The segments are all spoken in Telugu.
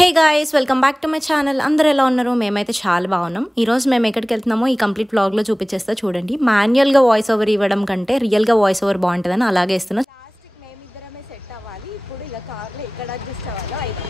Hey guys, welcome back to my channel. అందరూ ఎలా ఉన్నారు? మేమైతే చాలా బాగున్నాం. ఈరోజు మేము ఎక్కడికి వెళ్తున్నామో ఈ కంప్లీట్ వ్లాగ్లో చూపించేస్తా చూడండి. మాన్యువల్గా వాయిస్ ఓవర్ ఇవ్వడం కంటే రియల్గా వాయిస్ ఓవర్ బాగుంటుందని అలాగే ఇస్తున్నాం. లాస్ట్కి మేమిద్దరమే సెట్ అవ్వాలి. ఇప్పుడు ఇలా కార్లో ఎక్కడ అడ్జస్ట్ అవ్వాలో అయితే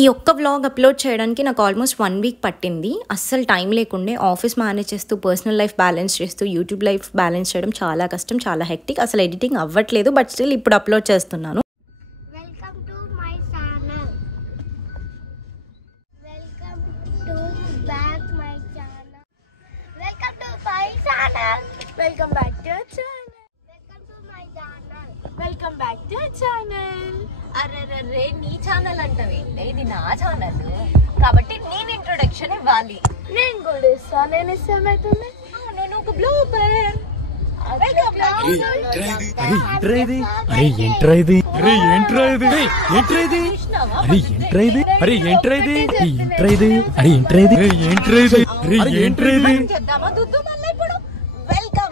ఈ ఒక్క వ్లాగ్ అప్లోడ్ చేయడానికి నాకు ఆల్మోస్ట్ 1 వీక్ పట్టింది. అస్సలు టైం లేకుండే. ఆఫీస్ మేనేజ్ చేస్తూ పర్సనల్ లైఫ్ బ్యాలెన్స్ చేస్తూ యూట్యూబ్ లైఫ్ బ్యాలెన్స్ చేయడం చాలా కష్టం, చాలా హెక్టిక్. అసలు ఎడిటింగ్ అవ్వట్లేదు, బట్ స్టిల్ ఇప్పుడు అప్లోడ్ చేస్తున్నాను. Welcome to my channel. Welcome to back my channel. Welcome to my channel. Welcome back to channel. Welcome to my channel. Welcome back to channel. అరే నీ ఛానల్ అంటావేంటే, ఇది నా ఛానల్ కాబట్టి నేను ఇంట్రొడక్షన్ ఇవ్వాలి. నేను కూడా ఇస్తాను. నేను ఇస్తామైతుంది. నేను ఒక blogger. Welcome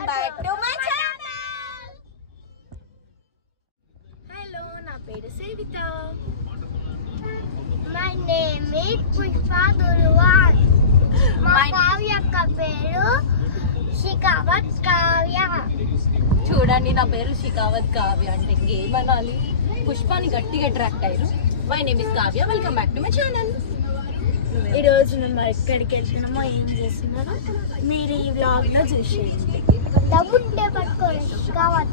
back to my channel. Hello, నా పేరు Savitha. My name is Pushpa Durvan. మా కావ్య యొక్క పేరు షికావత్ కావ్య. చూడండి, నా పేరు షికావత్ కావ్య. అంటే ఇంకేమనాలి? పుష్పాని గట్టిగా అట్రాక్ట్ అయ్యారు. My name is Kavya. Welcome back to my channel. ఈ రోజు మేము ఎక్కడికి వెళ్తున్నామో ఏం చేస్తున్నారో మీరు ఈ వ్లాగ్ లో చూసేయండి. డబ్బుంటే పట్టుకోలేదు షికావత్,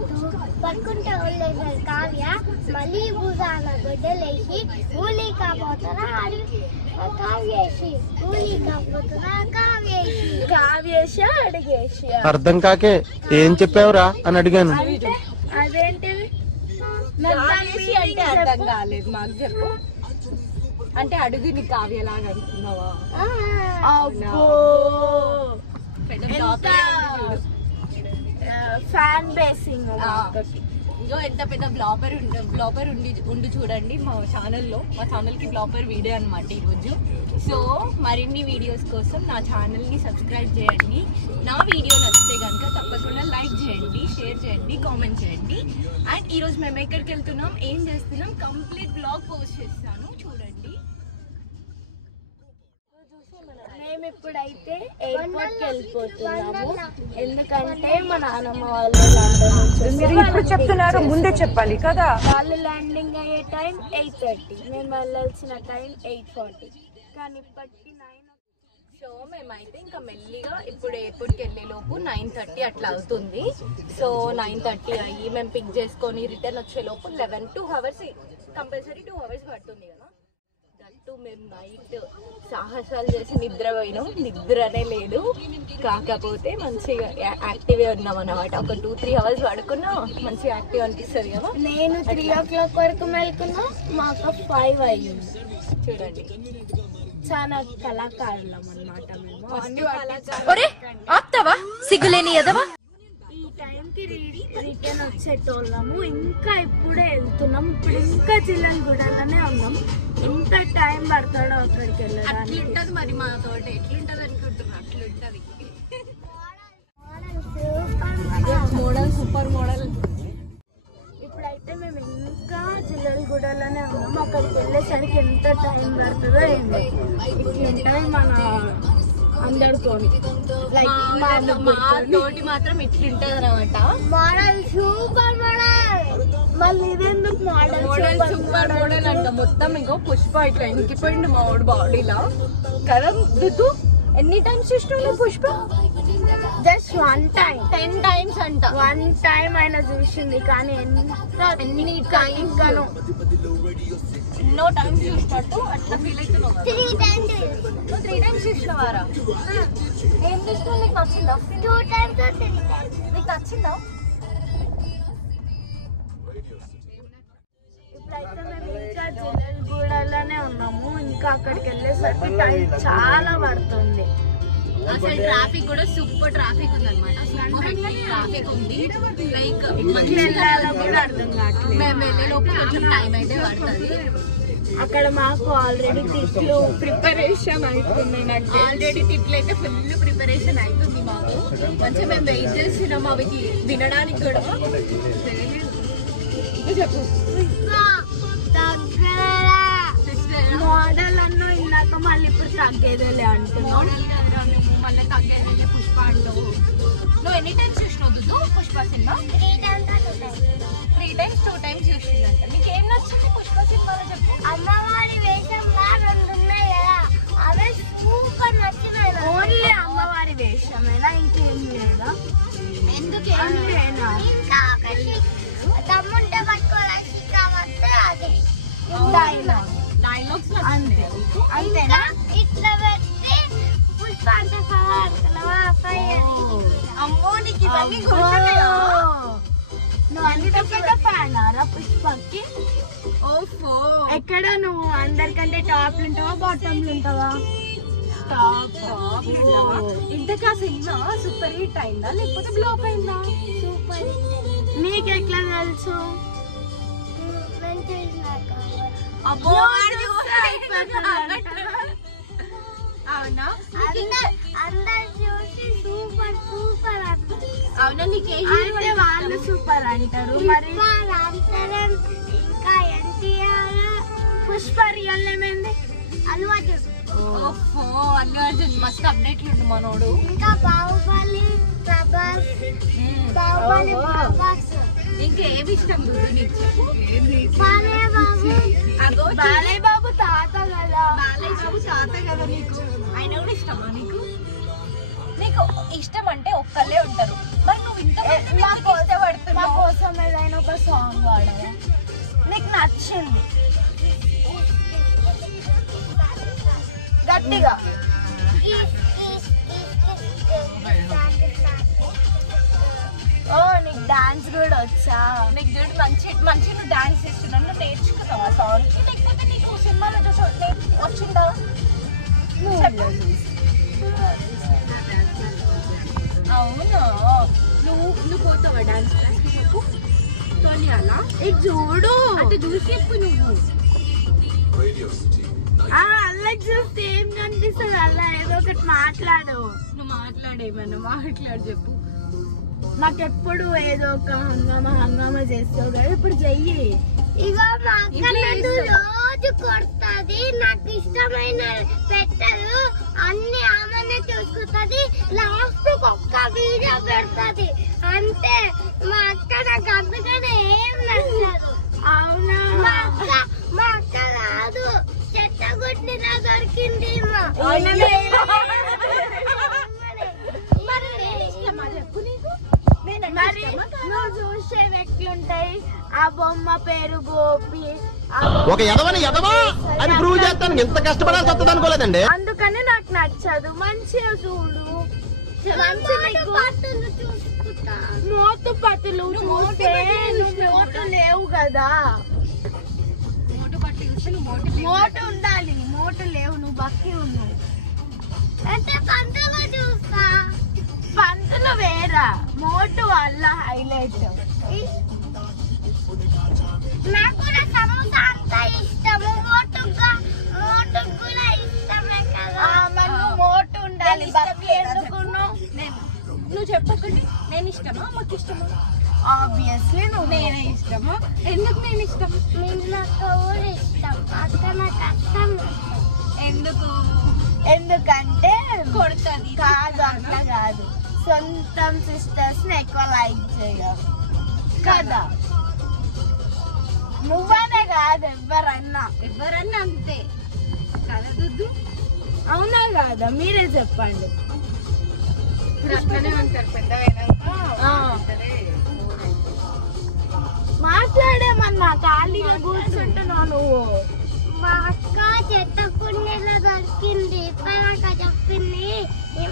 పట్టుకుంటే వదిలేసారు కావ్య. మళ్ళీ భూజాన గొడ్డలేసి ఊలి కాబోతున్నా కావ్యేసి, ఊలి కాబోతున్నా కావ్యేసి అడిగేసి అర్థం కాకే ఏం చెప్పావురా అని అడిగాను. అంటే అదేంటిది? కావ్యేసి అంటే అర్థం కాలేదు మాకు. చెప్పు. అంటే అడుగు నీ కావ్యలాగా అనుకున్నావా? అబ్బో, పెద్ద ఎంత ఫ్యాన్ బేసింగ్. ఇగో ఎంత పెద్ద బ్లాపర్ ఉండి చూడండి మా ఛానల్కి బ్లాపర్ వీడియో అనమాట ఈరోజు. సో మరిన్ని వీడియోస్ కోసం నా ఛానల్ని సబ్స్క్రైబ్ చేయండి. నా వీడియో నచ్చితే కనుక తప్పకుండా లైక్ చేయండి, షేర్ చేయండి, కామెంట్ చేయండి. అండ్ ఈరోజు మేము ఎక్కడికి వెళ్తున్నాం, ఏం చేస్తున్నాం, కంప్లీట్ బ్లాగ్ పోస్ట్ చేస్తాను, చూడండి. మేము ఇప్పుడైతే ఎయిర్పోర్ట్ కి వెళ్ళిపోతున్నాము. ఎందుకంటే మా నాన్నమ్మ వాళ్ళు చెప్తున్నారు, ముందే చెప్పాలి కదా. వాళ్ళు ల్యాండింగ్ అయ్యే టైం 8:30, మేము వెళ్ళాల్సిన టైం 8:40, కానీ ఇప్పటికి 9. సో మేమైతే ఇంకా మెల్లిగా ఇప్పుడు ఎయిర్పోర్ట్కి వెళ్ళే లోపు 9:30 అట్లా అవుతుంది. సో 9:30 అయ్యి మేము పిక్ చేసుకొని రిటర్న్ వచ్చే లోపు 2 hours కంపల్సరీ 2 hours పడుతుంది కదా. దట్టు మేము నైట్ సాహసాలు చేసి నిద్రపోయినాం. నిద్రనే లేదు, కాకపోతే మంచిగా యాక్టివ్గా ఉన్నాం అన్నమాట. ఒక 2-3 hours పడుకున్నా మంచిగా యాక్టివ్ అనిపిస్తుంది కదా. నేను 3 o'clock వరకు మేల్కున్నా, మాకు 5 అయ్యింది. చూడండి, చాలా కళాకారులం అన్నమాట మేము. ఈ టైంకి రిటర్న్ వచ్చేటోళ్ళము. ఇంకా ఇప్పుడే వెళ్తున్నాం. ఇప్పుడు ఇంకా చిల్లగూడలోనే ఉన్నాం. ఎంత టైం పడతాడో అక్కడికి వెళ్ళడానికి. అట్లుంటది మరి మాతో. ఎట్లుంటది అనుకుంటున్నా? అట్లుంటది. Model, super model. ఇప్పుడైతే మేము ఇంకా చిల్లగూడలోనే ఉన్నాం. అక్కడికి వెళ్ళేసరికి ఎంత టైం పడుతుందో ఏంటో. ఇట్లుంటాయి మన అందరితో. తోటి మాత్రం ఇట్లుంటది అనమాట. Model super model. మళ్ళీ ఇదెందుకు మోడల్ సూపర్ మోడల్ అంట. మొత్తం ఇంకో పుష్ప ఇట్లా ఇంకిపోయింది మా వాడు బాడీలా కదా. దుద్దు ఎన్ని టైమ్స్ చూసినావు పుష్ప? Just 1 time. 10 times అంట. 1 time అయినా చూసింది, కానీ ఎన్ని టైమ్స్ గాను ఎన్నో టైమ్స్ చూసినట్టు అట్లా ఫీల్ అవుతున్నావు. 3 times. నువ్వు 3 times చూసినవారా? ఏం చూసినావు? నీకు నచ్చిందా? 2 times or 3 times. నీకు నచ్చిందా? ఇప్పుడైతే మేము ఇంకా చిల్లగూడలోనే ఉన్నాము. ఇంకా అక్కడికి వెళ్ళేసరికి టైం చాలా పడుతుంది. అసలు ట్రాఫిక్ కూడా సూపర్ ట్రాఫిక్ ఉంది అనమాట. ట్రాఫిక్ ఉంది. లైక్ వెళ్ళాలో కూడా అర్థం కావట్లేదు. మేము వెళ్ళే లోపు కొంచెం టైం అయితే పడుతుంది. అక్కడ మాకు ఆల్రెడీ తిట్లు ప్రిపరేషన్ అవుతున్నాయి. ఆల్రెడీ తిట్లు అయితే ఫుల్ ప్రిపరేషన్ అవుతుంది మాకు. మంచిగా మేము వెయిట్ చేస్తున్నాం అవి వినడానికి కూడా. చెప్పు మోడల్ అన్న ఇందాక మళ్ళీ ఇప్పుడు తగ్గేదేలే అంటున్నావు. మళ్ళీ తగ్గేది పుష్ప అంటావు. నువ్వు ఎన్ని టైమ్స్ చూసినావు దుద్దు పుష్ప సినిమా? 3 times 2 times చూసిందంట. నీకు ఏం నచ్చింది పుష్ప సినిమాలో చెప్పు. అమ్మవారి వేషంలా 2 ఉన్నాయి కదా, అవే సూపర్ నచ్చినాయి. ఓన్లీ అమ్మవారి వేషమేనా, ఇంకేం లేదా? ఎందుకు అంతేనా? ఇంకా ఒకటి తమ్ముంటే పట్టుకోవడానికి కావస్తే అది డైలాగ్స్ అంతే అంతేనా? ఇట్లా పెట్టి పుష్ప అంటే అమ్మో నీకు ఇవన్నీ అబ్బో. గుర్తున్నాయా? నువ్వు అంత పెద్ద ఫ్యానారా పుష్పకి? ఓఫో ఎక్కడ నువ్వు అందరికంటే టాప్ ఉంటావా బాటమ్ ఉంటావా? టాప్ ఇంతకా సినిమా సూపర్ హిట్ అయిందా లేకపోతే బ్లాక్ అయిందా? సూపర్ నీకు ఎట్లా తెలుసు? అబ్బో అవునా? అందరు చూసి సూపర్ సూపర్ అంటారు. అవునా? నీకు అయితే వాళ్ళు సూపర్ అంటారు. మరి రామ్చరణ్ ఇంకా ఎన్టీఆర్ పుష్ప రియల్ నేమ్ ఏంది? అల్లు అర్జున్ ఓహో అల్లు అర్జున్ మస్తు అప్డేట్లు ఉండు మనోడు. ఇంకా బాహుబలి ప్రభాస్ ఇంకా ఏమి ఇష్టం దుద్దు నీకు చెప్పు. బాలయ్య బాబు అగో బాలయ్య బాబు తాత కదా. బాలయ్య బాబు తాత కదా నీకు. ఆయన కూడా ఇష్టమా నీకు? నీకు ఇష్టం అంటే ఒక్కళ్ళే ఉంటారు. మరి నువ్వు ఇంత మా ఇష్టపడుతున్నావు. కోసం ఏదైనా ఒక సాంగ్ పాడవా? నీకు నచ్చింది గట్టిగా. ఓ నీకు డాన్స్ కూడా వచ్చా? నీకు చూడు మంచి మంచి నువ్వు డాన్స్ చేస్తున్నావు. నువ్వు నేర్చుకున్నావా సాంగ్ కి లేకపోతే నీకు సినిమాలో చూసి వచ్చిందా? అవునా? నువ్వు పోతావా డాన్స్ క్లాస్ కి చెప్పు. తోని అలా ఇది చూడు. అంటే చూసి చెప్పు నువ్వు. అలా చూస్తే ఏం కనిపిస్తుంది? అలా ఏదో ఒకటి మాట్లాడు. నువ్వు మాట్లాడేమన్నా మాట్లాడు చెప్పు. నాకెప్పుడు ఏదో ఒక హంగామా చేస్తావు కదా, ఇప్పుడు చెయ్యి. ఇగో మా అక్క నన్ను రోజు కొడుతుంది. నాకు ఇష్టమైన పెట్టదు, అన్ని ఆమెనే చూసుకుంటది. లాస్ట్ ఒక్క వీడియో పెడుతుంది అంతే. మా అక్క నాకు అందుకనే ఏం నచ్చదు. అవునా? మా అక్క కాదు, చెత్త గుడ్డినా దొరికింది. మరి నేను ఇష్టమా చెప్పు నీకు? మరి నువ్వు చూసేవి ఎట్లుంటాయి? ఆ బొమ్మ పేరు గోపి. ఒక ఎదవని ఎదవా అని ప్రూవ్ చేస్తాను ఎంత కష్టపడాల్సి వస్తుంది అనుకోలేదండి. అందుకని నాకు నచ్చదు. మంచిగా చూడు. మోతు పతులు చూస్తే నువ్వు మోటు లేవు కదా. మోటు పట్టు చూస్తే నువ్వు మోటు ఉండాలి, మోటు లేవు, నువ్వు బక్కి ఉన్నావు. అంటే పంటలో చూస్తా. పంతులు వేరా, మోటు వల్ల హైలైట్. నాకు కూడా సమోసా అంత ఇష్టము. మోటుగా కూడా ఇష్టమే కదా. మరి నువ్వు మోటు ఉండాలి, బక్కి ఎందుకున్నావు? నువ్వు చెప్పు ఒకటి. నేను ఇష్టమా మాకు ఇష్టమా? ఆబ్వియస్లీ నువ్వు. నేనే ఇష్టమా? ఎందుకు నేను ఇష్టం? నాకు కూడా ఇష్టం. అక్క నాకు అర్థం. ఎందుకు? ఎందుకంటే కొడుతుంది కాదు, అట్లా కాదు. సొంతం సిస్టర్స్ ని ఎక్కువ లైక్ చేయ కదా. నువ్వనే కాదు, ఎవరన్నా అంతే కదా దుద్దు? అవునా కాదా? మీరే చెప్పండి. అట్లనే ఉంటారు మాట్లాడేమన్నా ఖాళీగా కూర్చుంటున్నావు నువ్వు. మా అక్క చెత్త కుండీలో దొరికింది. ఇప్పటిదాక చెప్పింది,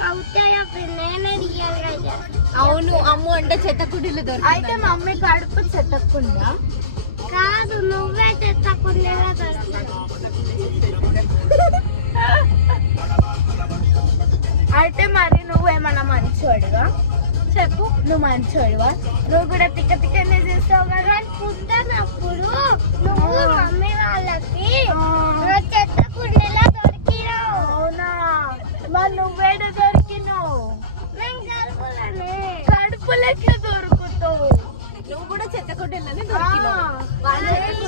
అవుతా చెప్పింది. నేనే రియల్ గా చెప్పాను. అవును అమ్ము అంటే చెత్తకుడిలో అయితే దొరుకుతుంది. మమ్మీ కడుపు చెత్తకుండా కాదు, నువ్వే చెత్త కుండీలో దొరికింది. అయితే మరి నువ్వేమన్నా మంచివాడుగా చెప్పు, నువ్వు మంచోడివా? నువ్వు కూడా తిక్కనే చేస్తావు కదా. పుట్టినప్పుడు నువ్వు మమ్మీ వాళ్ళకి చెత్త కుండీలో దొరికినావు. అవునా? మరి నువ్వేడ దొరికినావు? నేను కడుపులోనే. కడుపులో ఎట్లా దొరుకుతావు? నువ్వు కూడా చెత్త కుండీలోనే దొరికినావు.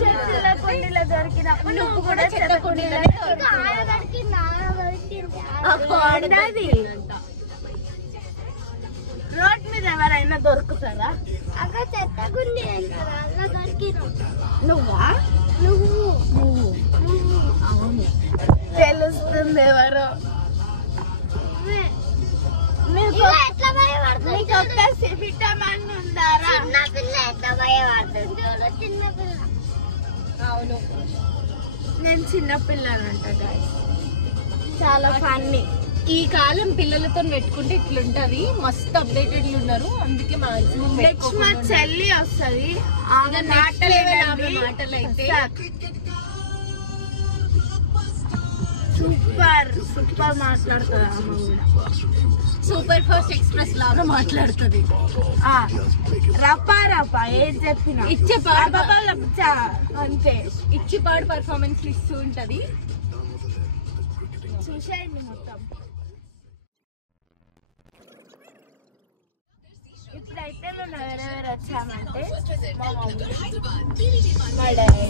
చెత్త కుండీలో దొరికినప్పుడు నువ్వు కూడా చెత్త కుండీలో రోడ్ మీద ఎవరైనా దొరుకుతారా? అక్కడ చెత్త కుండీ అలా దొరికినావు. నువ్వా? నువ్వు అవును, తెలుస్తుంది ఎవరో. మీకు ఎట్లా భయపడుతుంది? ఒక్క విటమిన్ ఉందారా? చిన్న పిల్ల ఎట్లా భయపడుతుంది? చిన్న పిల్ల. అవును, నేను చిన్నపిల్లనంట గాయ్స్. చాలా ఫన్నీ. ఈ కాలం పిల్లలతో పెట్టుకుంటే ఇట్లుంటది. మస్తు అప్డేటెడ్ ఉన్నారు, అందుకే మాక్సిమం నెక్స్ట్ మా చెల్లి వస్తుంది. ఆమె మాటలు అయితే సూపర్ మాట్లాడుతుంది. ఆమె కూడా సూపర్ ఫాస్ట్ ఎక్స్ప్రెస్ లాగా మాట్లాడుతుంది. రపా ఏం చెప్పినా ఇచ్చే అంతే. ఇచ్చి పాడు పర్ఫార్మెన్స్ ఇస్తూ ఉంటది. చూసేయండి మొత్తం. ఇప్పుడైతే మేము ఎవరెవరు వచ్చామంటే మా మమ్మీ, మా డాడీ,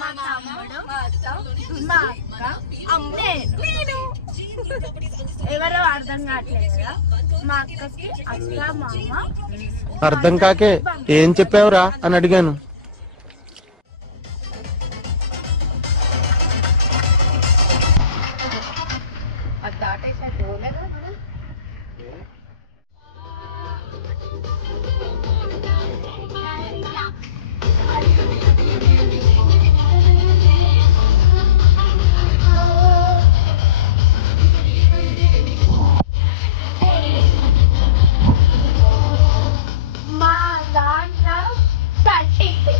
మా తమ్ముడు, మా అత్త, మా అక్క, నేను. ఎవరో అర్థం కావట్లేదు కదా. మా అక్కకి అక్క, మామ. అర్థం కాకే ఏం చెప్పావురా అని అడిగాను. అది దాటేసాను. మా దాంట్లో 30.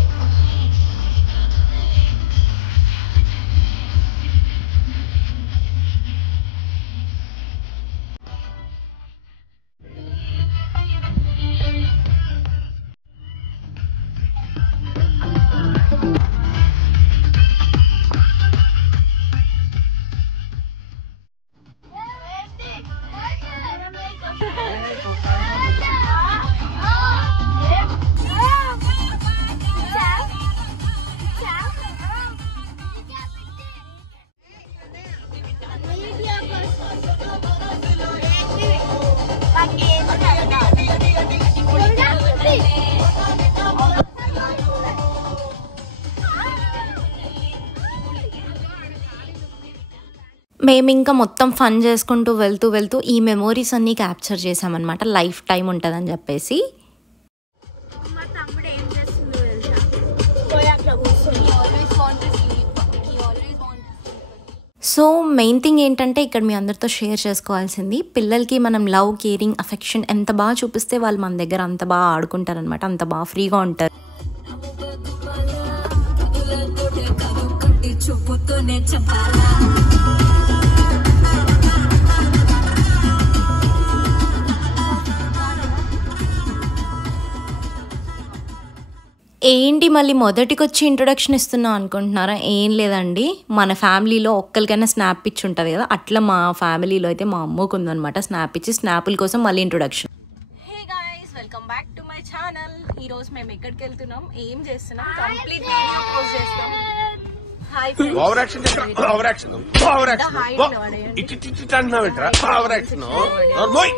మేము ఇంకా మొత్తం ఫన్ చేసుకుంటూ వెళ్తూ ఈ మెమోరీస్ అన్నీ క్యాప్చర్ చేసామన్నమాట. లైఫ్ టైం ఉంటుందని చెప్పేసి. మా తమ్ముడు ఏం చేస్తుందో తెలుసా? పోయి అట్లా కూర్చొని సో మెయిన్ థింగ్ ఏంటంటే ఇక్కడ మీ అందరితో షేర్ చేసుకోవాల్సింది, పిల్లలకి మనం లవ్, కేరింగ్, అఫెక్షన్ ఎంత బాగా చూపిస్తే వాళ్ళు మన దగ్గర అంత బాగా ఆడుకుంటారనమాట, అంత బాగా ఫ్రీగా ఉంటారు. ఏంటి మళ్ళీ మొదటికి వచ్చి ఇంట్రొడక్షన్ ఇస్తున్నాం అనుకుంటున్నారా? ఏం లేదండి, మన ఫ్యామిలీలో ఒక్కరికైనా స్నాప్ ఇచ్చి ఉంటుంది కదా, అట్లా మా ఫ్యామిలీలో అయితే మా అమ్మకు ఉందనమాట స్నాప్ ఇచ్చి, స్నాపుల కోసం మళ్ళీ introduction. Hey guys, welcome back to my channel. ఈ రోజు మేము ఎక్కడికి వెళ్తున్నాం, ఏం చేస్తున్నాం, కంప్లీట్ వీడియో పోస్ట్ చేస్తాం. Hi friends. Over action over action over action it అంటున్నావు ఏంట్రా? ఓవర్ యాక్షన్ నోర్మోయ్.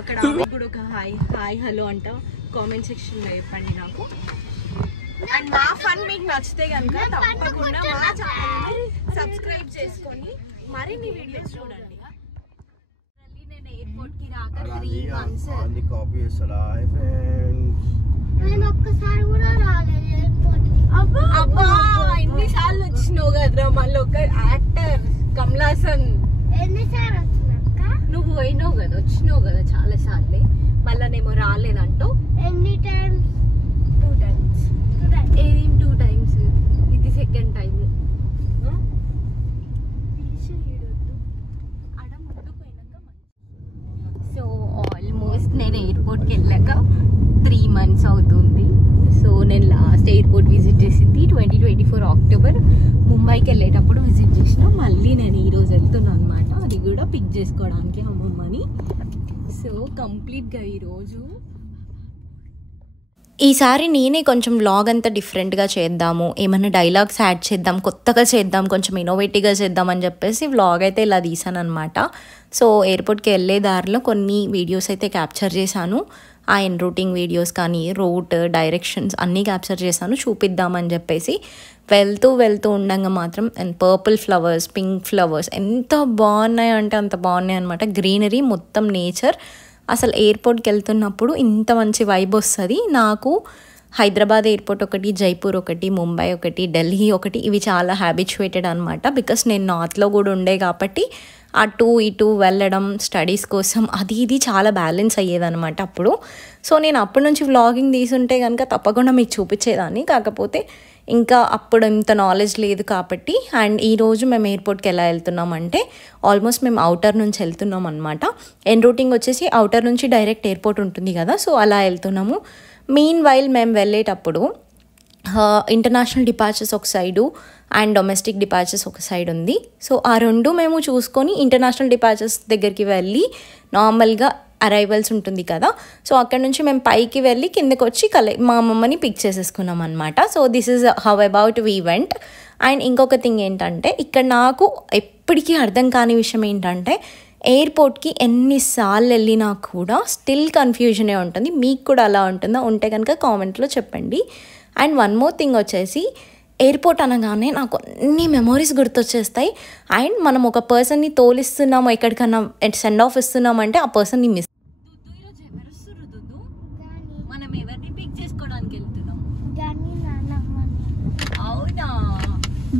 అక్కడ కూడా ఒక హాయ్ హాయ్ హలో అంట కామెంట్ సెక్షన్ లో చెప్పండి నాకు. అండ్ మా ఫన్ మీకు నచ్చితే కనుక తప్పకుండా మా ఛానల్ సబ్స్క్రైబ్ చేసుకొని మరిన్ని వీడియోస్ చూడండి. నేను ఎయిర్పోర్ట్ కి రాక 3 months. నేను ఒక్కసారి కూడా రాలేదు ఎయిర్పోర్ట్ కి. అబ్బా ఎన్నిసార్లు వచ్చినావు కదరా, మళ్ళీ ఒక యాక్టర్ కమలాసన్. ఎన్నిసార్లు వచ్చినాక? నువ్వు పోయినావు కదా, వచ్చినావు కదా చాలా సార్లే, మళ్ళా నేమో రాలేదంటూ. ఎన్ని టైమ్స్? 2 times. ఏం 2 times? ఇది సెకండ్ టైం. ఎవర్ ముంబైకి వెళ్ళేటప్పుడు విజిట్ చేసిన. మళ్ళీ నేను ఈరోజు వెళ్తున్నాను అనమాట, అది కూడా పిక్ చేసుకోవడానికి అమ్మమ్మని. సో కంప్లీట్గా ఈరోజు ఈసారి నేనే కొంచెం వ్లాగ్ అంతా డిఫరెంట్గా చేద్దాము, ఏమైనా డైలాగ్స్ యాడ్ చేద్దాం, కొత్తగా చేద్దాం, కొంచెం ఇన్నోవేటివ్గా చేద్దాం అని చెప్పేసి వ్లాగ్ అయితే ఇలా తీసాను అనమాట. సో ఎయిర్పోర్ట్కి వెళ్ళే దారిలో కొన్ని వీడియోస్ అయితే క్యాప్చర్ చేశాను. ఆ ఎన్ రూటింగ్ వీడియోస్ కానీ రూట్ డైరెక్షన్స్ అన్నీ క్యాప్చర్ చేశాను చూపిద్దామని చెప్పేసి. వెళ్తూ ఉండగా మాత్రం పర్పుల్ ఫ్లవర్స్, పింక్ ఫ్లవర్స్ ఎంత బాగున్నాయి అంటే అంత బాగున్నాయి అనమాట. గ్రీనరీ, మొత్తం నేచర్. అసలు ఎయిర్పోర్ట్కి వెళ్తున్నప్పుడు ఇంత మంచి వైబ్ వస్తుంది. నాకు హైదరాబాద్ ఎయిర్పోర్ట్ ఒకటి, జైపూర్ ఒకటి, ముంబై ఒకటి, ఢిల్లీ ఒకటి, ఇవి చాలా హ్యాబిచువేటెడ్ అనమాట. బికాస్ నేను నార్త్లో కూడా ఉండే కాబట్టి అటు ఇటు వెళ్ళడం స్టడీస్ కోసం అది ఇది చాలా బ్యాలెన్స్ అయ్యేదనమాట అప్పుడు. సో నేను అప్పటి నుంచి వ్లాగింగ్ తీసుంటే కనుక తప్పకుండా మీకు చూపించేదాన్ని. కాకపోతే ఇంకా అప్పుడు ఇంత నాలెడ్జ్ లేదు కాబట్టి. అండ్ ఈరోజు మేము ఎయిర్పోర్ట్కి ఎలా వెళ్తున్నామంటే ఆల్మోస్ట్ మేము అవుటర్ నుంచి వెళ్తున్నాం అనమాట. ఎన్ రూటింగ్ వచ్చేసి అవుటర్ నుంచి డైరెక్ట్ ఎయిర్పోర్ట్ ఉంటుంది కదా, సో అలా వెళ్తున్నాము. మీన్ వైల్ మేము వెళ్ళేటప్పుడు ఇంటర్నేషనల్ డిపార్చర్స్ ఒక సైడు అండ్ డొమెస్టిక్ డిపార్చర్స్ ఒక సైడ్ ఉంది. సో ఆ రెండు మేము చూసుకొని ఇంటర్నేషనల్ డిపార్చర్స్ దగ్గరికి వెళ్ళి నార్మల్గా అరైవల్స్ ఉంటుంది కదా, సో అక్కడ నుంచి మేము పైకి వెళ్ళి కిందకి వచ్చి మా అమ్మమ్మని పిక్ చేసేసుకున్నాం అనమాట. So this is how about we went. And ఇంకొక థింగ్ ఏంటంటే ఇక్కడ నాకు ఎప్పటికీ అర్థం కాని విషయం ఏంటంటే ఎయిర్పోర్ట్కి ఎన్నిసార్లు వెళ్ళినా కూడా స్టిల్ కన్ఫ్యూజనే ఉంటుంది. మీకు కూడా అలా ఉంటుందా? ఉంటే కనుక కామెంట్లో చెప్పండి. అండ్ వన్ మోర్ థింగ్ వచ్చేసి ఎయిర్పోర్ట్ అనగానే నాకు అన్ని మెమొరీస్ గుర్తొచ్చేస్తాయి. అండ్ మనం ఒక పర్సన్ని తోలిస్తున్నాము, ఎక్కడికన్నా సెండ్ ఆఫ్ ఇస్తున్నామంటే ఆ పర్సన్ని మిస్. మనం ఎవరిని పిక్ చేసుకోవడానికి వెళ్తున్నాం? అవునా?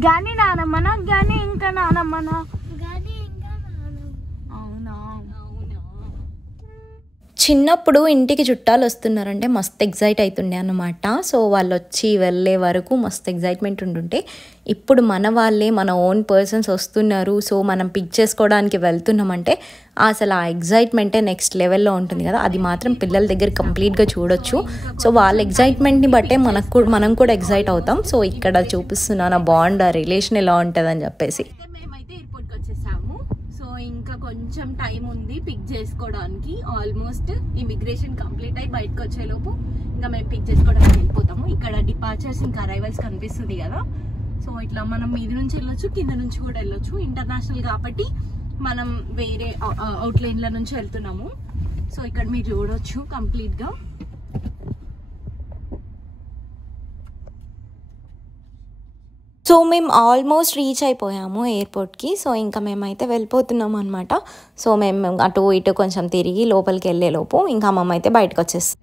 గాని నానమ్మనా? గాని ఇంకా నానమ్మనా? చిన్నప్పుడు ఇంటికి చుట్టాలు వస్తున్నారంటే మస్తు ఎగ్జైట్ అవుతుండే అన్నమాట. సో వాళ్ళు వచ్చి వెళ్ళే వరకు మస్తు ఎగ్జైట్మెంట్ ఉంటుంటే, ఇప్పుడు మన వాళ్ళే మన ఓన్ పర్సన్స్ వస్తున్నారు, సో మనం పిక్ చేసుకోవడానికి వెళ్తున్నామంటే అసలు ఆ ఎగ్జైట్మెంటే నెక్స్ట్ లెవెల్లో ఉంటుంది కదా. అది మాత్రం పిల్లల దగ్గర కంప్లీట్గా చూడొచ్చు. సో వాళ్ళ ఎగ్జైట్మెంట్ని బట్టే మనం కూడా ఎగ్జైట్ అవుతాం. సో ఇక్కడ చూపిస్తున్నాను ఆ బాండ్, ఆ రిలేషన్ ఎలా ఉంటుందని చెప్పేసి. మేమైతే ఎయిర్పోర్ట్కి వచ్చేసాము. సో ఇంకా కొంచెం టైం ఉంది పిక్ చేసుకోవడానికి. ఆల్మోస్ట్ ఇమిగ్రేషన్ కంప్లీట్ అయ్యి బయటకు వచ్చేలోపు ఇంకా మేము పిక్ చేసుకోవడానికి వెళ్ళిపోతాము. ఇక్కడ డిపార్చర్స్ ఇంకా అరైవల్స్ కనిపిస్తుంది కదా, సో ఇట్లా మనం మీద నుంచి వెళ్ళొచ్చు, కింద నుంచి కూడా వెళ్ళొచ్చు. ఇంటర్నేషనల్ కాబట్టి మనం వేరే అవుట్లైన్ల నుంచి వెళ్తున్నాము. సో ఇక్కడ మీరు చూడొచ్చు కంప్లీట్గా. సో మేము ఆల్మోస్ట్ రీచ్ అయిపోయాము ఎయిర్పోర్ట్కి. సో ఇంకా మేమైతే వెళ్ళిపోతున్నాము అనమాట. సో మేము అటు ఇటు కొంచెం తిరిగి లోపలికి వెళ్ళేలోపు ఇంకా అమ్మమ్మ అయితే బయటకు వచ్చేస్తాం.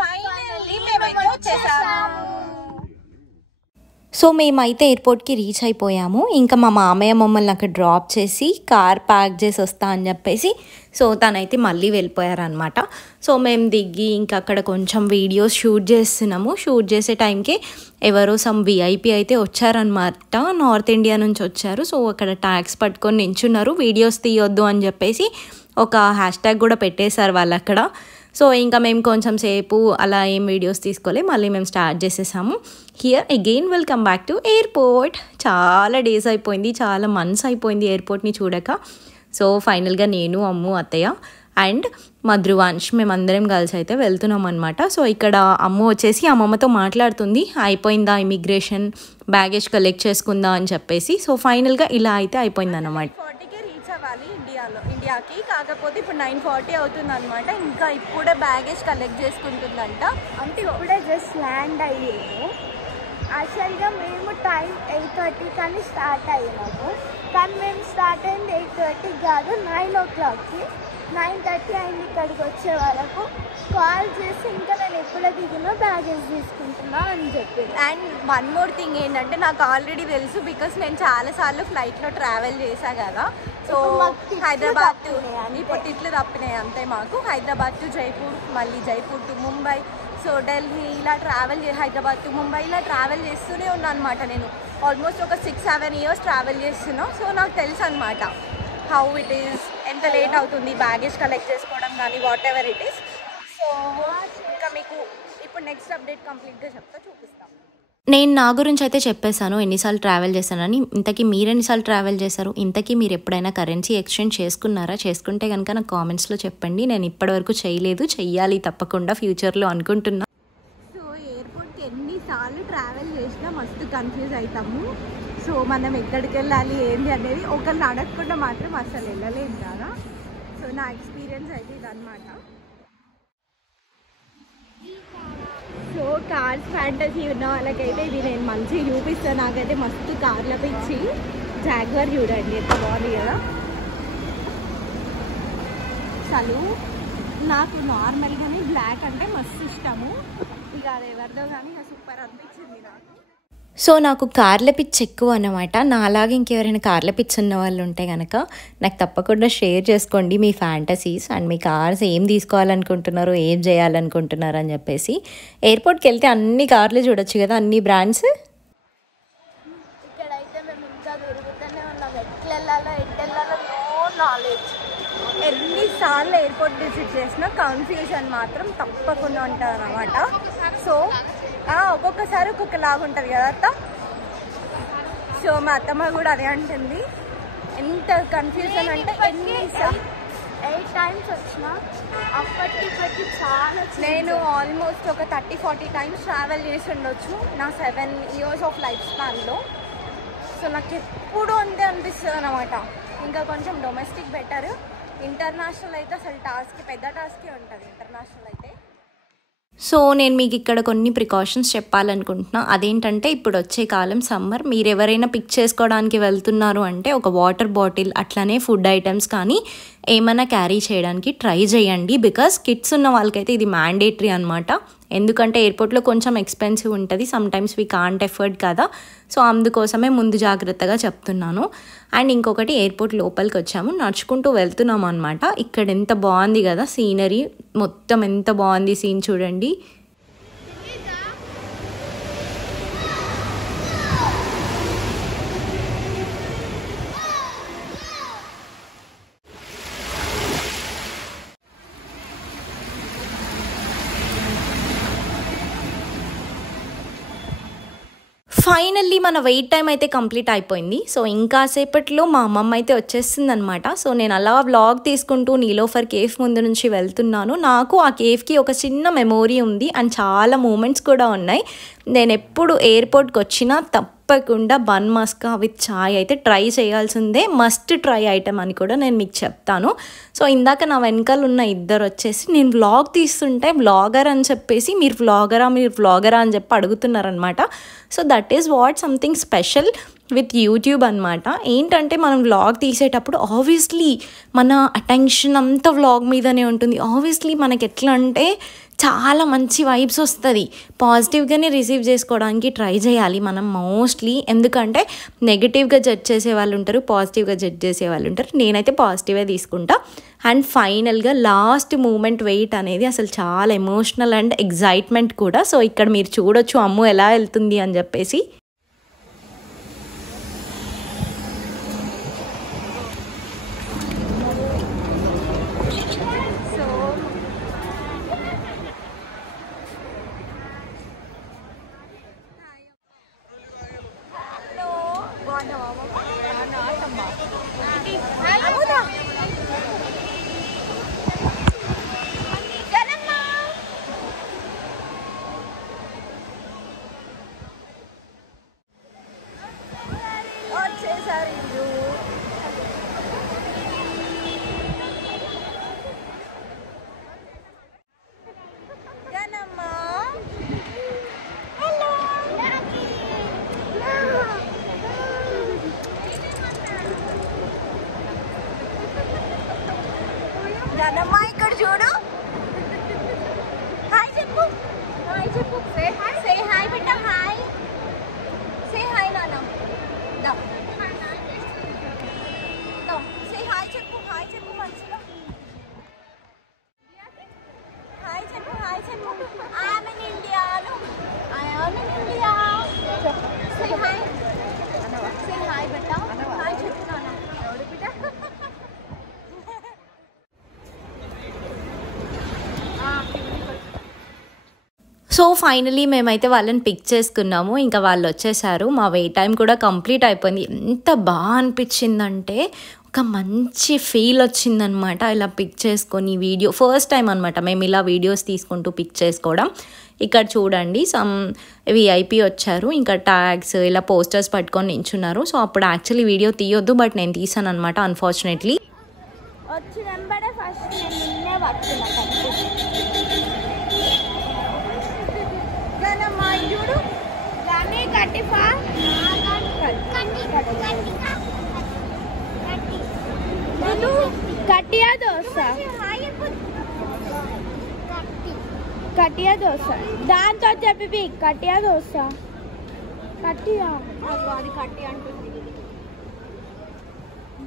ఫైనల్లీ మేమైతే వచ్చేసాము. సో మేమైతే ఎయిర్పోర్ట్కి రీచ్ అయిపోయాము. ఇంకా మా మామయ్య మమ్మల్ని అక్కడ డ్రాప్ చేసి కార్ ప్యాక్ చేసి వస్తా అని చెప్పేసి సో తనైతే మళ్ళీ వెళ్ళిపోయారనమాట. సో మేము దిగి ఇంకా అక్కడ కొంచెం వీడియోస్ షూట్ చేస్తున్నాము. షూట్ చేసే టైంకి ఎవరో సమ్ విఐపి అయితే వచ్చారనమాట, నార్త్ ఇండియా నుంచి వచ్చారు. సో అక్కడ ట్యాగ్స్ పట్టుకొని నించున్నారు, వీడియోస్ తీయొద్దు అని చెప్పేసి ఒక హ్యాష్ ట్యాగ్ కూడా పెట్టేశారు వాళ్ళు అక్కడ. సో ఇంకా మేము కొంచెం సేపు అలా ఏం వీడియోస్ తీసుకోలే, మళ్ళీ మేము స్టార్ట్ చేసేసాము. Here again welcome back to airport. చాలా డేస్ అయిపోయింది, చాలా మంత్స్ అయిపోయింది ఎయిర్పోర్ట్ని చూడక. సో ఫైనల్గా నేను, అమ్ము, అత్తయ్య అండ్ మా ధ్రువాంష్ మేమందరం కలిసి అయితే వెళ్తున్నాం అనమాట. సో ఇక్కడ అమ్ము వచ్చేసి అమ్మమ్మతో మాట్లాడుతుంది, అయిపోయిందా ఇమిగ్రేషన్, బ్యాగేజ్ కలెక్ట్ చేసుకుందా అని చెప్పేసి. సో ఫైనల్గా ఇలా అయితే అయిపోయింది అన్నమాట. ఇండియాకి కాకపోతే ఇప్పుడు 9:40 అవుతుంది అనమాట. ఇంకా ఇప్పుడే బ్యాగేజ్ కలెక్ట్ చేసుకుంటుందంట. అంటే ఇప్పుడే జస్ట్ ల్యాండ్ అయ్యాము. యాక్చువల్గా మేము టైం 8:30 కానీ స్టార్ట్ అయ్యాము, కానీ మేము స్టార్ట్ అయింది 8:30 కాదు 9 o'clockకి. 9:30 అయింది ఇక్కడికి వచ్చే వరకు. కాల్ చేసి ఇంకా నేను ఎప్పుడు దిగినా బ్యాగేజ్ తీసుకుంటున్నా అని చెప్పింది. అండ్ వన్ మోర్ థింగ్ ఏంటంటే నాకు ఆల్రెడీ తెలుసు, బికాస్ నేను చాలాసార్లు ఫ్లైట్లో ట్రావెల్ చేశా కదా. సో హైదరాబాద్ టు ఇప్పుడు తిట్లు తప్పినాయి అంతే మాకు. హైదరాబాద్ టు జైపూర్, మళ్ళీ జైపూర్ టు ముంబై, సో ఢిల్లీ ఇలా ట్రావెల్ హైదరాబాద్ టు ముంబై ఇలా ట్రావెల్ చేస్తూనే ఉన్నాను అనమాట. నేను ఆల్మోస్ట్ ఒక 6-7 years ట్రావెల్ చేస్తున్నా. సో నాకు తెలుసు అనమాట హౌ ఇట్ ఈస్, ఎంత లేట్ అవుతుంది బ్యాగేజ్ కలెక్ట్ చేసుకోవడం కానీ what ever it is. So ఇంకా మీకు ఇప్పుడు నెక్స్ట్ అప్డేట్ కంప్లీట్గా చెప్తా, చూపిస్తాం. నేను నా గురించి అయితే చెప్పేశాను ఎన్నిసార్లు ట్రావెల్ చేశానని. ఇంతకీ మీరు ఎన్నిసార్లు ట్రావెల్ చేశారు? ఇంతకీ మీరు ఎప్పుడైనా కరెన్సీ ఎక్స్చేంజ్ చేసుకున్నారా? చేసుకుంటే కనుక నాకు కామెంట్స్లో చెప్పండి. నేను ఇప్పటివరకు చేయలేదు, చెయ్యాలి తప్పకుండా ఫ్యూచర్లో అనుకుంటున్నా. సో ఎయిర్పోర్ట్కి ఎన్నిసార్లు ట్రావెల్ చేసినా మస్తు కన్ఫ్యూజ్ అవుతాము. సో మనం ఎక్కడికి వెళ్ళాలి ఏంటి అనేది ఒకరిని అడగకుండా మాత్రం అసలు వెళ్ళలేదు కదా. సో నా ఎక్స్పీరియన్స్ అయితే ఇదన్నమాట. సో కార్స్ ఫ్యాంటసీ ఉన్న వాళ్ళకైతే ఇది నేను మంచిగా చూపిస్తాను. నాకైతే మస్తు కార్ల పిచ్చి. జాగ్వార్ చూడండి ఎంత బాగుంది కదా. అసలు నాకు నార్మల్గానే బ్లాక్ అంటే మస్తు ఇష్టము. ఇక అది ఎవరిదో కానీ సూపర్ అనిపించింది నాకు. సో నాకు కార్ల పిచ్చి ఎక్కువ అన్నమాట. నా అలాగే ఇంకెవరైనా కార్ల పిచ్చి ఉన్న వాళ్ళు ఉంటే కనుక నాకు తప్పకుండా షేర్ చేసుకోండి మీ ఫ్యాంటసీస్ అండ్ మీ కార్స్ ఏం తీసుకోవాలనుకుంటున్నారు, ఏం చేయాలనుకుంటున్నారు అని చెప్పేసి. ఎయిర్పోర్ట్కి వెళ్తే అన్ని కార్లు చూడొచ్చు కదా, అన్ని బ్రాండ్స్. ఇక్కడైతే మేము ఇంకా దొరుకుతూనే ఉన్నాం. ఎట్లా వెళ్ళాలో నో నాలెడ్జ్. ఎన్నిసార్లు ఎయిర్పోర్ట్ విజిట్ చేసినా కన్ఫ్యూజన్ మాత్రం తప్పకుండా ఉంటుంది అన్నమాట. సో ఒక్కొక్కసారి ఒక్కొక్కలాగా ఉంటుంది కదా అత్త. సో మా అత్తమ్మ కూడా అదే అంటుంది. ఎంత కన్ఫ్యూజన్ అంటే 8 times వచ్చినా అప్పటికి చాలా. నేను ఆల్మోస్ట్ ఒక 30-40 times ట్రావెల్ చేసి ఉండొచ్చు నా 7 years ఆఫ్ లైఫ్ స్పాన్లో. సో నాకు ఎప్పుడు అంతే అనిపిస్తుంది అన్నమాట. ఇంకా కొంచెం డొమెస్టిక్ బెటర్. ఇంటర్నేషనల్ అయితే అసలు పెద్ద టాస్కే ఉంటుంది ఇంటర్నేషనల్ అయితే. సో నేను మీకు ఇక్కడ కొన్ని ప్రికాషన్స్ చెప్పాలనుకుంటున్నా. అదేంటంటే ఇప్పుడు వచ్చే కాలం సమ్మర్, మీరు ఎవరైనా పిక్ చేసుకోవడానికి వెళ్తున్నారు అంటే ఒక వాటర్ బాటిల్ అట్లానే ఫుడ్ ఐటమ్స్ కానీ ఏమైనా క్యారీ చేయడానికి ట్రై చేయండి. బికాస్ కిడ్స్ ఉన్న వాళ్ళకైతే ఇది మ్యాండేటరీ అనమాట. ఎందుకంటే ఎయిర్పోర్ట్లో కొంచెం ఎక్స్పెన్సివ్ ఉంటుంది, సమ్టైమ్స్ వీ కాంట్ ఎఫర్డ్ కదా. సో అందుకోసమే ముందు జాగ్రత్తగా చెప్తున్నాను. అండ్ ఇంకొకటి, ఎయిర్పోర్ట్ లోపలికి వచ్చాము, నడుచుకుంటూ వెళ్తున్నాము అనమాట. ఇక్కడ ఎంత బాగుంది కదా సీనరీ, మొత్తం ఎంత బాగుంది సీన్ చూడండి. ఫైనల్లీ మన వెయిట్ టైం అయితే కంప్లీట్ అయిపోయింది. సో ఇంకాసేపట్లో మా అమ్మమ్మ అయితే వచ్చేస్తుంది అనమాట. సో నేను అలా వ్లాగ్ తీసుకుంటూ నీలోఫర్ కేఫ్ ముందు నుంచి వెళ్తున్నాను. నాకు ఆ కేఫ్కి ఒక చిన్న మెమోరీ ఉంది అండ్ చాలా మూమెంట్స్ కూడా ఉన్నాయి. నేను ఎప్పుడు ఎయిర్పోర్ట్కి వచ్చినా తప్పకుండా బన్ మస్కా విత్ చాయ్ అయితే ట్రై చేయాల్సిందే, మస్ట్ ట్రై ఐటమ్ అని కూడా నేను మీకు చెప్తాను. సో ఇందాక నా వెనకాల ఉన్న ఇద్దరు వచ్చేసి నేను వ్లాగ్ తీస్తుంటే వ్లాగర్ అని చెప్పేసి మీరు వ్లాగరా అని చెప్పి అడుగుతున్నారనమాట. So that is what something special with YouTube అనమాట. ఏంటంటే మనం వ్లాగ్ తీసేటప్పుడు ఆబ్వియస్లీ మన అటెన్షన్ అంతా వ్లాగ్ మీదనే ఉంటుంది. ఆబ్వియస్లీ మనకి ఎట్లా అంటే చాలా మంచి వైబ్స్ వస్తుంది, పాజిటివ్గానే రిసీవ్ చేసుకోవడానికి ట్రై చేయాలి మనం మోస్ట్లీ. ఎందుకంటే నెగిటివ్గా జడ్జ్ చేసే వాళ్ళు ఉంటారు, పాజిటివ్గా జడ్జ్ చేసే వాళ్ళు ఉంటారు. నేనైతే పాజిటివే తీసుకుంటా. అండ్ ఫైనల్గా లాస్ట్ మూమెంట్ వెయిట్ అనేది అసలు చాలా ఎమోషనల్ అండ్ ఎగ్జైట్మెంట్ కూడా. సో ఇక్కడ మీరు చూడొచ్చు అమ్ము ఎలా వెళ్తుంది అని చెప్పేసి. ఇక్కడ చూడు, హాయ్ చెప్పు, సే హాయ్ బిడ్డ, హాయ్, సే హాయ్ నాన్న, సే హాయ్ చెప్పు మంచిగా, హాయ్ చెప్పు, I am in India, say hi బిడ్డ, హాయ్ చెప్పు నాన్న. సో ఫైనలీ మేమైతే వాళ్ళని పిక్ చేసుకున్నాము. ఇంకా వాళ్ళు వచ్చేసారు. మా వెయిట్ టైం కూడా కంప్లీట్ అయిపోయింది. ఎంత బాగా అనిపించిందంటే ఒక మంచి ఫీల్ వచ్చిందనమాట. ఇలా పిక్ చేసుకొని వీడియో ఫస్ట్ టైం అనమాట మేము ఇలా వీడియోస్ తీసుకుంటూ పిక్ చేసుకోవడం. ఇక్కడ చూడండి సమ్ విఐపి వచ్చారు. ఇంకా ట్యాగ్స్ ఇలా పోస్టర్స్ పట్టుకొని నించున్నారు. సో అప్పుడు యాక్చువల్లీ వీడియో తీయొద్దు, బట్ నేను తీసాను అనమాట అన్ఫార్చునేట్లీ. వచ్చి నెంబరే ఫస్ట్ నేను నిన్నే పట్టుకున్నా చూడు కానీ కట్టిఫా కట్టియా దోశ కట్టియా దోశ దాంతో చెప్పి కట్టియా దోశ కట్టియా అది కట్టి అంటుంది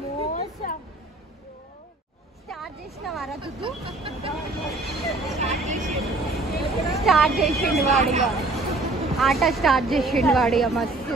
మోసం స్టార్ట్ చేసిన వరదు స్టార్ట్ చేసిండు వాడిగా ఆట స్టార్ట్ చేసిండు వాడిగా మస్తు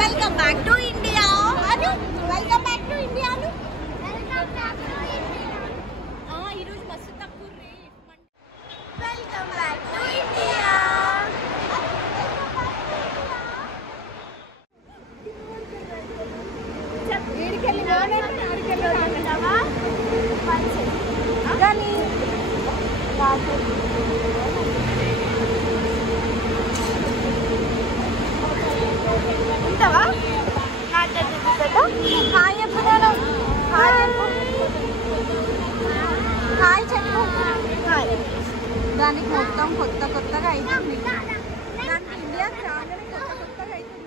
welcome back to India Anu welcome back to India Anu ఈరోజు మస్తు తక్కువ rate welcome back to India ఏడికెళ్ళి ఆడుకెళ్ళావా కానీ ఉంటావా హాయ్ ఎప్పుడైనా హాయ్ చెప్పు హాయ్ చెప్పు హాయ్ దానికి మొత్తం కొత్తగా అవుతుంది దానికి ఇండియా రాగానే కొత్తగా అవుతుంది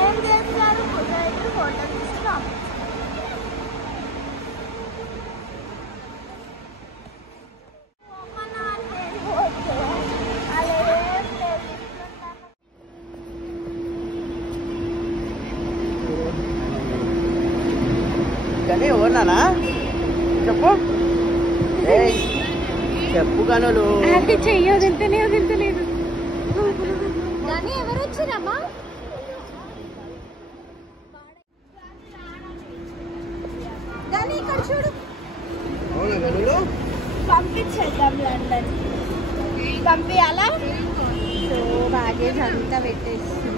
ఏం చేస్తారు ఫోటో తీసుకున్నాం కానీ ఓనానా చెప్పు చెప్పు కనులు చెయ్యొదింతలేదు కానీ ఎవరు వచ్చారమ్మా కానీ ఇక్కడ చూడు పంపించేద్దాం లండన్ పంపించాలా సో బ్యాగేజ్ అంతా పెట్టేస్తున్నాం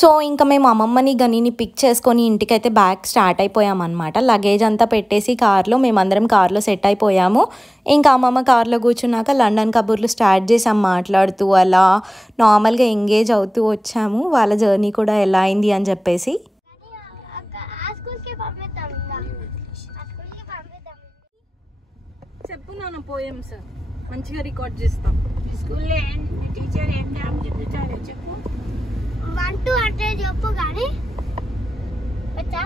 సో ఇంకా మేము అమ్మమ్మని గనిని పిక్ చేసుకొని ఇంటికైతే బ్యాక్ స్టార్ట్ అయిపోయామన్నమాట. లగేజ్ అంతా పెట్టేసి కార్లో మేమందరం కార్లో సెట్ అయిపోయాము. ఇంకా అమ్మమ్మ కార్లో కూర్చున్నాక లండన్ కబుర్లు స్టార్ట్ చేసాం మాట్లాడుతూ అలా నార్మల్గా ఎంగేజ్ అవుతూ వచ్చాము. వాళ్ళ జర్నీ కూడా ఎలా అయింది అని చెప్పేసి. చెప్పు నాన్న పోయమ్స్ మంచిగా రికార్డ్ చేస్తాం. స్కూల్లో టీచర్ ఏం చెప్తారో చెప్పు 1 to 100 చెప్పు కానీ వచ్చా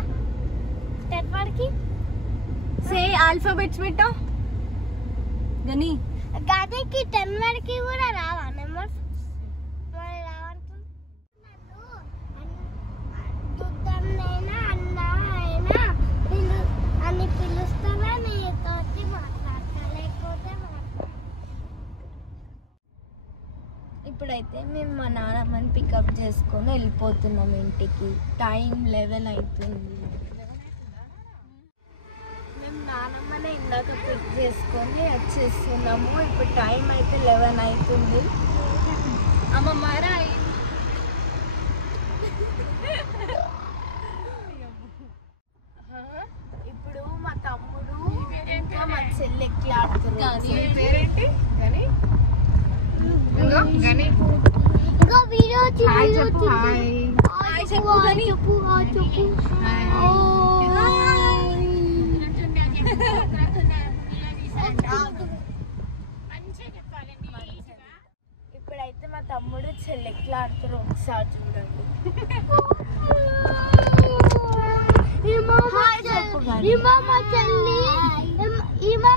10 వరకు సే ఆల్ఫాబెట్స్ పెట్టా గని గదికి 10 వరకు కూడా రావా నెంబర్స్ మరి రావంటున్నాను దుద్దన్నైనా అన్న అయినా అని పిలుస్తావా నీతోటి మాట్లాడతా లేకపోతే ఇప్పుడైతే మేము మా నాన్నమ్మని పికప్ చేసుకొని వెళ్ళిపోతున్నాం ఇంటికి. టైం 11 అవుతుంది. మేము నాన్నమ్మనే ఇందాక పిక్ చేసుకొని వచ్చేస్తున్నాము. ఇప్పుడు టైం అయితే 11 అవుతుంది. అమ్మమ్మారా ఇప్పుడు మా తమ్ముడు ఇంకా మా చెల్లి ఎక్కి ఆడుతున్నారు. చెప్పు ఇప్పుడైతే మా తమ్ముడు చెల్లెక్లా ఆడుతారు, ఒకసారి చూడండి.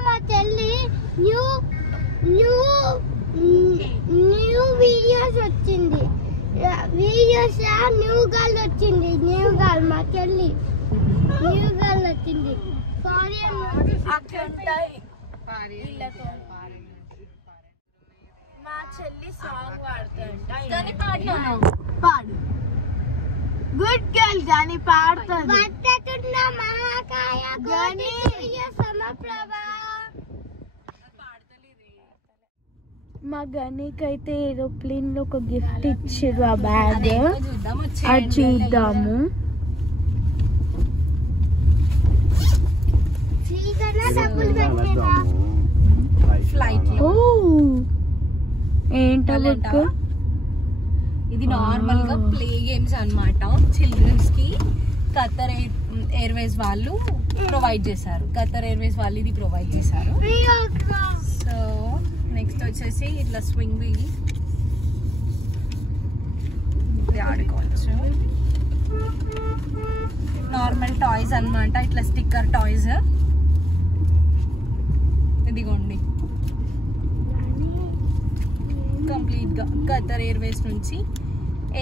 మా చెల్లి న్యూ వీడియోస్ వచ్చింది. వీడియోస్ న్యూ గర్ల్ వచ్చింది. న్యూ గర్ల్ మా చెల్లి న్యూ గర్ల్ వచ్చింది. సారీ మా చెల్లి సాంగ్ పాడుతుంట. పాడు. గుడ్ గర్ల్ గాని పాడుతుంది. పట్టతున్న మహాకాయ గోని సమప్రభ. మా గణిక్ అయితే ఏరోప్లేన్ లో ఒక గిఫ్ట్ ఇచ్చారు, ఆ బ్యాగ్. అది చూద్దాము. ఫ్లైట్ ఓ ఏంటో బుక్. ఇది నార్మల్ గా ప్లే గేమ్స్ అన్నమాట. చిల్డ్రన్స్ కి ఖతర్ ఎయిర్వేస్ వాళ్ళు ప్రొవైడ్ చేశారు. ఖతర్ ఎయిర్వేస్ వాళ్ళు ఇది ప్రొవైడ్ చేశారు. సో నెక్స్ట్ వచ్చేసి ఇట్లా స్వింగ్ వీల్ ఇది ఆడుకోవచ్చు. నార్మల్ టాయ్స్ అన్నమాట, ఇట్లా స్టిక్కర్ టాయ్స్. ఇదిగోండి కంప్లీట్ గా ఖతర్ ఎయిర్వేస్ నుంచి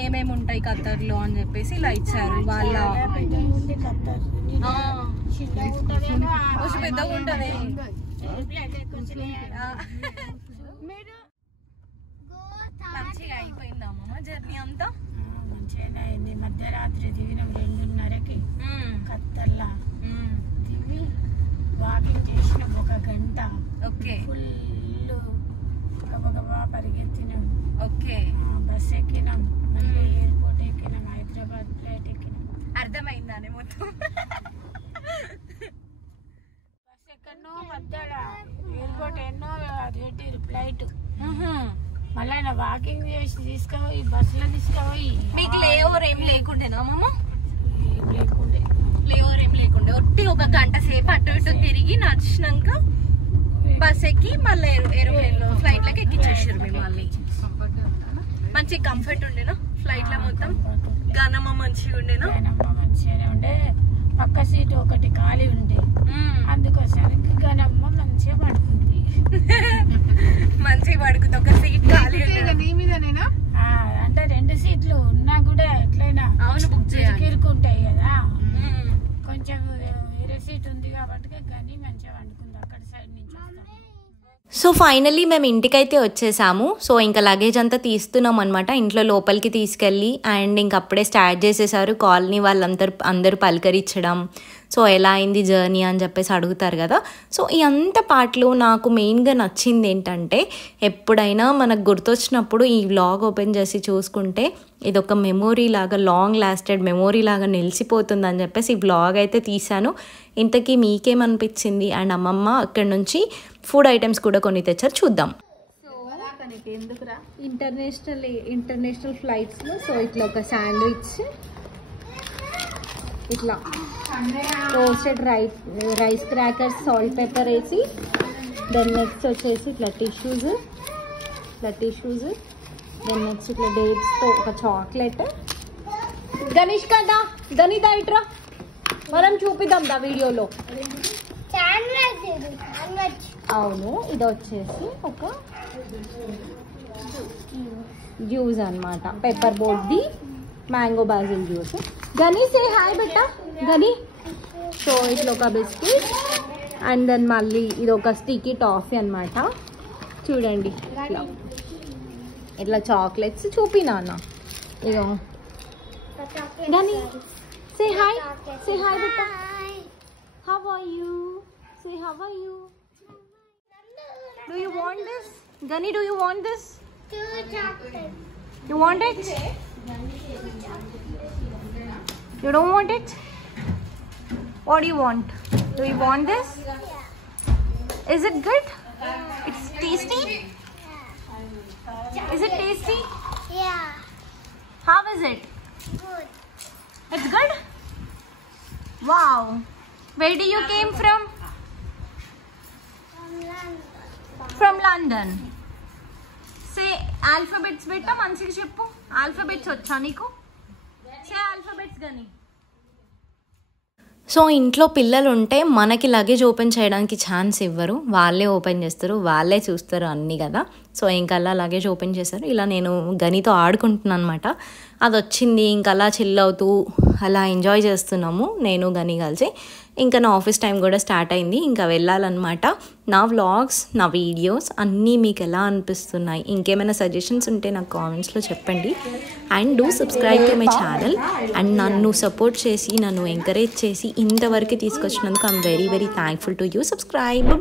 ఏమేమి ఉంటాయి ఖతర్ లో అని చెప్పేసి ఇలా ఇచ్చారు. వాళ్ళ కొంచెం పెద్దగా ఉంటది. మంచిగా అయిపోయిందమ్మా జర్నీ అంతా. మంచిగా అయింది. మధ్యరాత్రి దిగినాం 2:30కి ఖత్తర్లా. దిగి వాకింగ్ చేసినాం 1 గంట. ఓకే. ఫుల్ గబగబా పరిగెత్తినాం. ఓకే. బస్ ఎక్కినాం, మళ్ళీ ఎయిర్పోర్ట్ ఎక్కినాం, హైదరాబాద్ ఫ్లైట్ ఎక్కినాం. అర్థమైందానే మొత్తం. బస్ ఎక్కడనో మధ్యలో ఎయిర్పోర్ట్ ఎన్నో అదేంటి ఫ్లైట్. మళ్ళీ ఆయన వాకింగ్ చేసి తీసుకుపోయి బస్సులో తీసుకుపోయి. మీకు లేఓవర్ ఏం లేకుండేనా అమ్మమ్మ? ఏం లేకుండే. లేఓవర్ ఏం లేకుండే. ఒట్టి 1 గంట సేపు అటు ఇటు తిరిగి నడిచినాక బస్ ఎక్కి మళ్ళీ ఏరోప్లేన్ లో ఫ్లైట్ లకి ఎక్కించేసారు మేము. మళ్ళీ మంచి కంఫర్ట్ ఉండేనా ఫ్లైట్ లో? మొత్తం గనమ్మ మంచిగా ఉండేనా? మంచిగానే ఉండే. పక్క సీటు ఒకటి ఖాళీ ఉండే, అందుకోసానికి గనమ్మ మంచిగా పడుతుంది. మంచిగా పడుకుంది. ఒక సీట్ ఖాళీ అంటే 2 సీట్లు ఉన్నా కూడా ఎట్లయినా అవును బుక్ చేయాలి. ఇరుకుంటాయి కదా. కొంచెం వేరే సీట్ ఉంది కాబట్టి గని మంచిగా వండుకుంది. అక్కడ సైడ్ నుంచి సో ఫైనల్లీ మేము ఇంటికైతే వచ్చేసాము. సో ఇంకా లగేజ్ అంతా తీస్తున్నాం అనమాట, ఇంట్లో లోపలికి తీసుకెళ్ళి. అండ్ ఇంక అప్పుడే స్టార్ట్ చేసేసారు కాలనీ అందరూ పలకరించడం. సో ఎలా అయింది జర్నీ అని చెప్పేసి అడుగుతారు కదా. సో ఈ అంత పాటలు నాకు మెయిన్గా నచ్చింది ఏంటంటే, ఎప్పుడైనా మనకు గుర్తొచ్చినప్పుడు ఈ వ్లాగ్ ఓపెన్ చేసి చూసుకుంటే ఇదొక మెమొరీ లాగా, లాంగ్ లాస్టెడ్ మెమొరీ లాగా నిలిచిపోతుంది అని చెప్పేసి ఈ వ్లాగ్ అయితే తీశాను. ఇంతకీ మీకేమనిపించింది? అండ్ అమ్మమ్మ అక్కడి నుంచి ఫుడ్ ఐటమ్స్ కూడా కొన్ని తెచ్చారు, చూద్దాం. ఇంటర్నేషనల్ ఫ్లైట్స్లో సో ఇట్లా ఒక శాండ్విచ్, ఇట్లా roasted rice crackers, salt pepper వేసి, దెన్ నెక్స్ట్ వచ్చేసి ఇట్లా టిష్యూస్, దెన్ నెక్స్ట్ ఇట్లా డేట్స్తో ఒక చాక్లెట్. గణేష్ కదా గణిత ఇట్రా మనం చూపిద్దాం దా వీడియోలో. అవును, ఇది వచ్చేసి ఒక జ్యూస్ అన్నమాట, పెప్పర్ బోర్డ్ది మ్యాంగో బాజిల్ జ్యూస్. గని సే హాయ్ బెట్టా గని. సో ఇట్లా ఒక బిస్కెట్, అండ్ దెన్ మళ్ళీ ఇది ఒక స్టిక్కీ టాఫీ అన్నమాట. చూడండి ఇట్లా చాక్లెట్స్ చూపినా అన్న. ఇదో గని సే హాయ్ బెట్టా. How are you? Say how are you? Do you want this? Gani, do you want this? You want it? You don't want it? What do you want? Do you want this? Is it good? It's tasty? Is it tasty? Yeah. How is it? It's good? Wow. Where do you came from? From London. Say alphabets beta manchiga cheppu. Alphabets vacha neeku? Say alphabets gani. So ఇంట్లో పిల్లలు ఉంటే మనకి లగేజ్ ఓపెన్ చేయడానికి ఛాన్స్ ఇవ్వరు, వాళ్ళే ఓపెన్ చేస్తారు, వాళ్ళే చూస్తారు అన్నీ కదా. సో ఇంకల్లా లగేజ్ ఓపెన్ చేశారు. ఇలా నేను గనితో ఆడుకుంటున్నాను అనమాట. అది వచ్చింది, ఇంకలా చిల్ అవుతూ అలా ఎంజాయ్ చేస్తున్నాము నేను గని కలిసి. ఇంకా నా ఆఫీస్ టైం కూడా స్టార్ట్ అయింది, ఇంకా వెళ్ళాలన్నమాట. నా వ్లాగ్స్, నా వీడియోస్ అన్నీ మీకు ఎలా అనిపిస్తున్నాయి, ఇంకేమైనా సజెషన్స్ ఉంటే నాకు కామెంట్స్లో చెప్పండి. And do subscribe to my channel. And నన్ను సపోర్ట్ చేసి, నన్ను ఎంకరేజ్ చేసి ఇంతవరకు తీసుకొచ్చినందుకు I'm very very thankful to you. Subscribe.